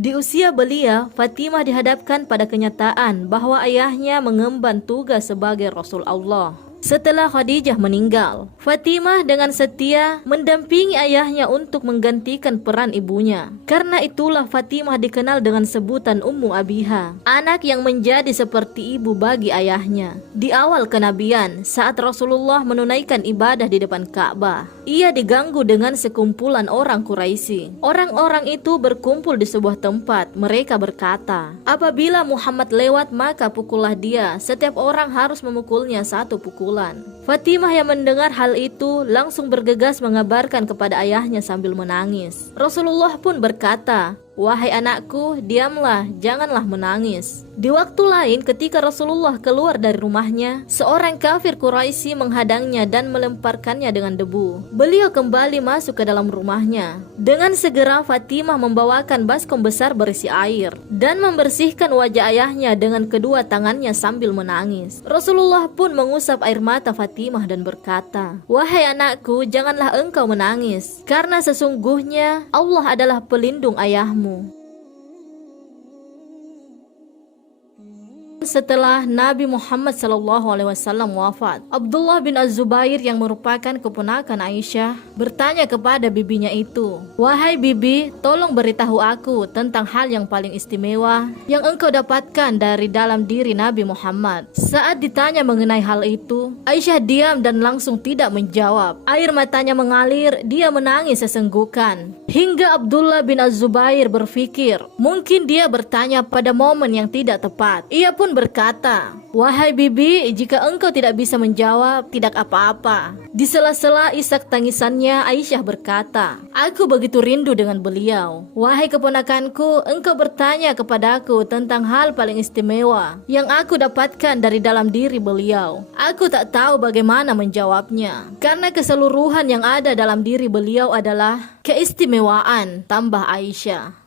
Di usia belia, Fatimah dihadapkan pada kenyataan bahwa ayahnya mengemban tugas sebagai Rasul Allah. Setelah Khadijah meninggal, Fatimah dengan setia mendampingi ayahnya untuk menggantikan peran ibunya. Karena itulah Fatimah dikenal dengan sebutan Ummu Abiha, anak yang menjadi seperti ibu bagi ayahnya. Di awal kenabian, saat Rasulullah menunaikan ibadah di depan Ka'bah, ia diganggu dengan sekumpulan orang Quraisy. Orang-orang itu berkumpul di sebuah tempat. Mereka berkata, apabila Muhammad lewat maka pukullah dia. Setiap orang harus memukulnya satu pukulan. Fatimah yang mendengar hal itu langsung bergegas mengabarkan kepada ayahnya sambil menangis. Rasulullah pun berkata, wahai anakku, diamlah, janganlah menangis. Di waktu lain ketika Rasulullah keluar dari rumahnya, seorang kafir Quraisy menghadangnya dan melemparkannya dengan debu. Beliau kembali masuk ke dalam rumahnya. Dengan segera Fatimah membawakan baskom besar berisi air dan membersihkan wajah ayahnya dengan kedua tangannya sambil menangis. Rasulullah pun mengusap air mata Fatimah dan berkata, wahai anakku, janganlah engkau menangis, karena sesungguhnya Allah adalah pelindung ayahmu. Setelah Nabi Muhammad SAW wafat, Abdullah bin Az-Zubair yang merupakan keponakan Aisyah bertanya kepada bibinya itu, wahai bibi, tolong beritahu aku tentang hal yang paling istimewa yang engkau dapatkan dari dalam diri Nabi Muhammad. Saat ditanya mengenai hal itu, Aisyah diam dan langsung tidak menjawab. Air matanya mengalir, dia menangis sesenggukan. Hingga Abdullah bin Az-Zubair berpikir, mungkin dia bertanya pada momen yang tidak tepat. Ia pun berkata, wahai bibi, jika engkau tidak bisa menjawab, tidak apa-apa. Di sela-sela isak tangisannya, Aisyah berkata, aku begitu rindu dengan beliau. Wahai keponakanku, engkau bertanya kepadaku tentang hal paling istimewa yang aku dapatkan dari dalam diri beliau. Aku tak tahu bagaimana menjawabnya, karena keseluruhan yang ada dalam diri beliau adalah keistimewaan, tambah Aisyah.